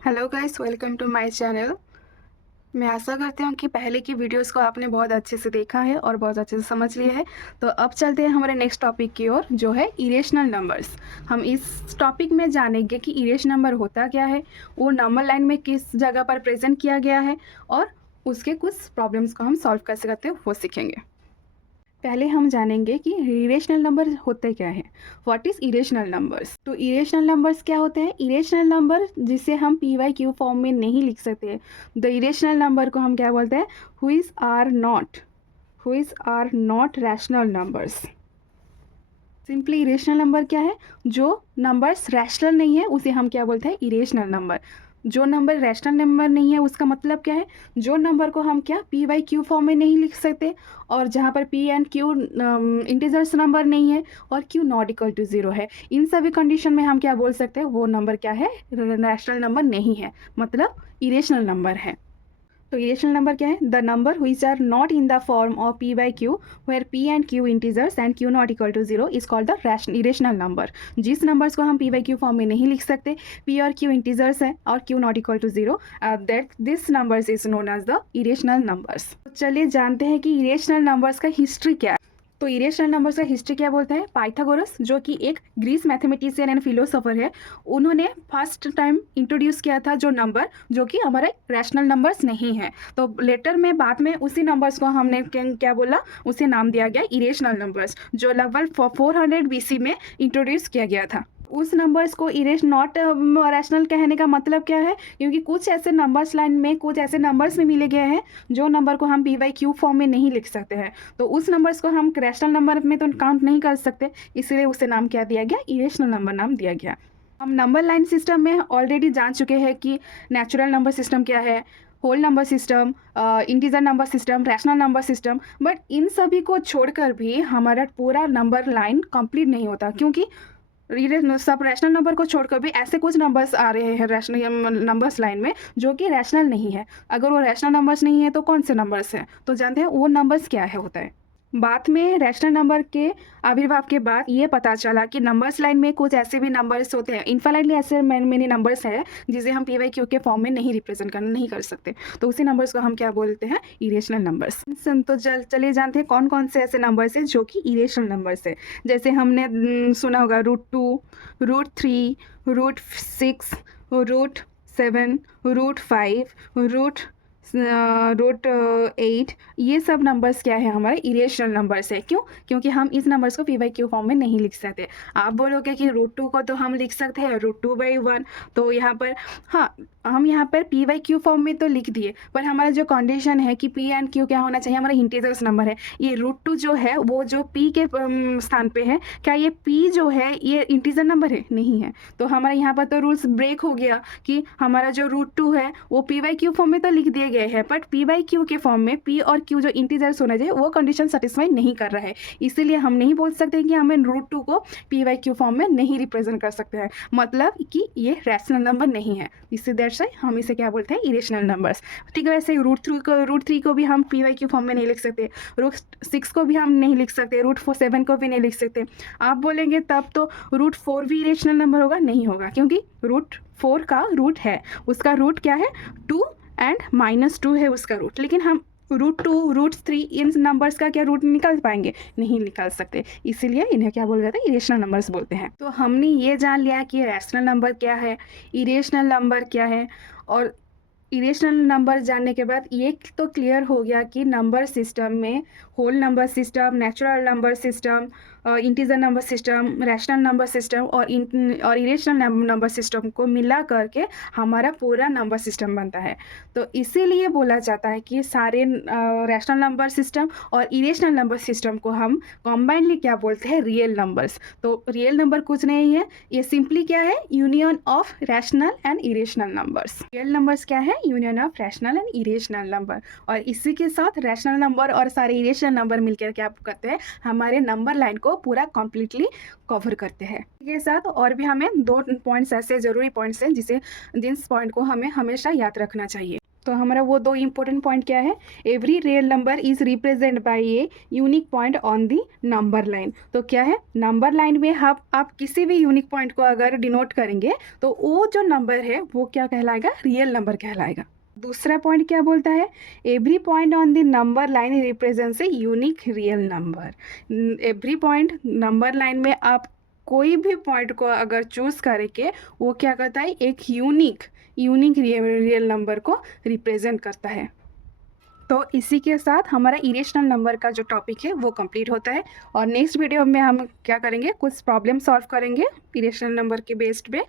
Hello guys, welcome to my channel. मैं आशा करती हूँ कि पहले की वीडियोस को आपने बहुत अच्छे से देखा है और बहुत अच्छे से समझ लिया है। तो अब चलते हैं हमारे नेक्स्ट टॉपिक की ओर, जो है इरेशनल नंबर्स। हम इस टॉपिक में जानेंगे कि इरेशनल नंबर होता क्या है, वो नंबर लाइन में किस जगह पर प्रेजेंट किया गया है और उसके कुछ प्रॉब्लम्स को हम सॉल्व कैसे करते हैं वो सीखेंगे। पहले हम जानेंगे कि इरेशनल नंबर होते क्या हैं। What is irrational numbers? तो इरेशनल नंबर्स क्या होते हैं? इरेशनल नंबर जिसे हम पी वाई क्यू फॉर्म में नहीं लिख सकते, द इरेशनल नंबर को हम क्या बोलते हैं? Who is are not rational numbers. Simply irrational number क्या है? जो नंबर्स रैशनल नहीं है उसे हम क्या बोलते हैं? Irrational number. जो नंबर रैशनल नंबर नहीं है उसका मतलब क्या है? जो नंबर को हम क्या पी वाई क्यू फॉर्म में नहीं लिख सकते, और जहाँ पर P and Q integers number नहीं है और Q not equal to zero है, इन सभी कंडीशन में हम क्या बोल सकते हैं? वो नंबर क्या है? रैशनल नंबर नहीं है, मतलब इरेशनल नंबर है। तो इरेशनल नंबर क्या है? The number which are not in the form of P by Q, where P and Q integers and Q not equal to zero is called the irrational number. जिस numbers को हम P by Q form में नहीं लिख सकते, P और Q integers है और Q not equal to zero, that this numbers is known as the irrational numbers. चलिए जानते हैं कि इरेशनल नंबर्स का हिस्ट्री क्या है। तो इरेशनल नंबर्स का हिस्ट्री क्या बोलता है? पाइथागोरस, जो कि एक ग्रीस मैथमेटिशियन एंड फिलोसोफर है, उन्होंने फर्स्ट टाइम इंट्रोड्यूस किया था जो नंबर जो कि हमारे रैशनल नंबर्स नहीं है। तो लेटर में बाद में उसी नंबर्स को हमने क्या बोला, उसे नाम दिया गया इरेशनल नंबर्स, जो लगभग 400 BC में इंट्रोड्यूस किया गया था। उस नंबर्स को इरेश नॉट रैशनल कहने का मतलब क्या है? क्योंकि कुछ ऐसे नंबर्स लाइन में कुछ ऐसे नंबर्स में मिले गए हैं जो नंबर को हम पी वाई क्यू फॉर्म में नहीं लिख सकते हैं, तो उस नंबर्स को हम रैशनल नंबर में तो काउंट नहीं कर सकते, इसलिए उसे नाम क्या दिया गया? इरेशनल नंबर नाम दिया गया। हम नंबर लाइन सिस्टम में ऑलरेडी जान चुके हैं कि नेचुरल नंबर सिस्टम क्या है, whole number system, integer number system, rational number system. But इन सभी को छोड़कर भी हमारा पूरा नंबर लाइन कंप्लीट नहीं होता, क्योंकि सब रैशनल नंबर को छोड़कर भी ऐसे कुछ नंबर्स आ रहे हैं रैशनल नंबर्स लाइन में जो कि रैशनल नहीं है। अगर वो रैशनल नंबर्स नहीं है तो कौन से नंबर्स हैं? तो जानते हैं वो नंबर्स क्या है होता है। बाद में रैशनल नंबर के आविर्भाव के बाद ये पता चला कि नंबर्स लाइन में कुछ ऐसे भी नंबर्स होते हैं, इनफाइनाइटली ऐसे मेनी नंबर्स हैं जिसे हम पी वाई क्यू के फॉर्म में नहीं रिप्रेजेंट नहीं कर सकते, तो उसी नंबर्स को हम क्या बोलते हैं? Irrational numbers. तो चलिए जानते हैं कौन कौन से ऐसे नंबर्स हैं जो कि इरेशनल नंबर्स है। जैसे हमने सुना होगा √2, √3, √6, √7, √5, √8, ये सब नंबर्स क्या है? हमारे इरेशनल नंबर्स है। क्यों? क्योंकि हम इस नंबर्स को पी वाई क्यू फॉर्म में नहीं लिख सकते। आप बोलोगे कि √2 को तो हम लिख सकते हैं √2/1, तो यहाँ पर हाँ, हम यहाँ पर पी वाई क्यू फॉर्म में तो लिख दिए, पर हमारा जो कंडीशन है कि पी एंड क्यू क्या होना चाहिए? हमारा इंटीजर्स नंबर है। ये √2 जो है वो जो पी के स्थान पे है, क्या ये पी जो है ये इंटीजर नंबर है? नहीं है। तो हमारे यहाँ पर तो रूल्स ब्रेक हो गया कि हमारा जो √2 है वो पी वाई क्यू फॉर्म में तो लिख दिए गए हैं, बट पी वाई क्यू के फॉर्म में पी और क्यू जो इंटीजर्स होना चाहिए वो कंडीशन सेटिस्फाई नहीं कर रहा है, इसीलिए हम नहीं बोल सकते कि हमें √2 को पी वाई क्यू फॉर्म में नहीं रिप्रेजेंट कर सकते हैं, मतलब कि ये रैशनल नंबर नहीं है। इससे दैट्स व्हाई हम इसे क्या बोलते हैं? Irrational numbers. ठीक है, वैसे √3 को भी हम पी वाई क्यू फॉर्म में नहीं लिख सकते, √6 को भी हम नहीं लिख सकते, √7 को भी नहीं लिख सकते। आप बोलेंगे तब तो √4 भी इरेशनल नंबर होगा? नहीं होगा, क्योंकि √4 का रूट है, उसका रूट क्या है? 2 एंड -2 है उसका रूट, लेकिन हम √2, √3 इन नंबर्स का क्या रूट निकाल पाएंगे? नहीं निकाल सकते, इसीलिए इन्हें क्या बोला जाता है? इरेशनल नंबर्स बोलते हैं। तो हमने ये जान लिया कि रैशनल नंबर क्या है, इरेशनल नंबर क्या है, और इरेशनल नंबर जानने के बाद ये तो क्लियर हो गया कि नंबर सिस्टम में whole number system, natural number system, integer number system, rational number system और इरेशनल नंबर सिस्टम को मिला करके हमारा पूरा नंबर सिस्टम बनता है। तो इसीलिए बोला जाता है कि सारे रैशनल नंबर सिस्टम और इरेशनल नंबर सिस्टम को हम कॉम्बाइनली क्या बोलते हैं? Real numbers. तो रियल नंबर कुछ नहीं है, ये सिंपली क्या है? Union of rational and irrational numbers. Real numbers क्या है? Union of rational and irrational number. और इसी के साथ रैशनल नंबर और सारे इरेशनल नंबर मिलकर क्या करते हैं? हमारे नंबर लाइन को पूरा कम्प्लीटली कवर करते हैं। इसके साथ और भी हमें 2 पॉइंट्स ऐसे ज़रूरी पॉइंट्स हैं जिन पॉइंट को हमें हमेशा याद रखना चाहिए। सो हमारा वो दो इम्पोर्टेंट पॉइंट क्या है, every real number is represent by a unique point on the number line. तो क्या है, नंबर लाइन में आप किसी भी यूनिक पॉइंट को अगर डिनोट करेंगे तो वो जो नंबर है वो क्या कहलाएगा, रियल नंबर कहलाएगा। दूसरा पॉइंट क्या बोलता है, every point on the number line represents a unique real number. Every point number line में आप कोई भी पॉइंट को अगर चूज़ करके वो क्या करता है, एक यूनिक रियल नंबर को रिप्रेजेंट करता है। तो इसी के साथ हमारा इरेशनल नंबर का जो टॉपिक है वो कंप्लीट होता है। और नेक्स्ट वीडियो में हम क्या करेंगे, कुछ प्रॉब्लम सॉल्व करेंगे इरेशनल नंबर के बेस्ड पे।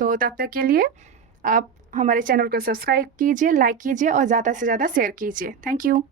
तो तब तक के लिए आप हमारे चैनल को सब्सक्राइब कीजिए, लाइक कीजिए और ज़्यादा से ज़्यादा शेयर कीजिए। Thank you.